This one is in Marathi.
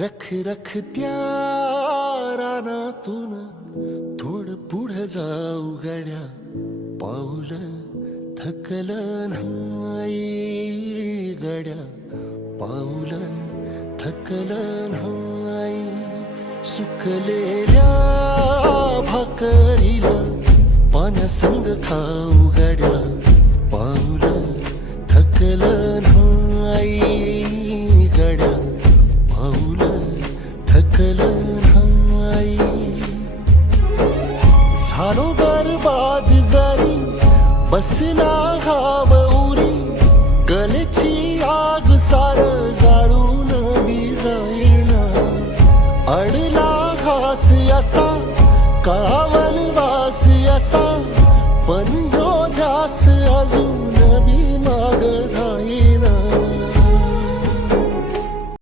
रख रख त्या रानातून थोडं पुढं जाऊ गड्या, पाऊल थकलं नाही गड्या, पाऊल थकलं नाही. सुकलेल्या भाकरीला पाण्यासंग खाऊ गड्या, पाऊल थकलं नाही गड्या, पाऊल थकलं नाही. झालो बरबाद जरी बसला घाव उरी, गलेची आग सार जाळून विजाईना. अडला घास असा काळावन वास असा, पण यो ध्यास अजून बी माग राहीना.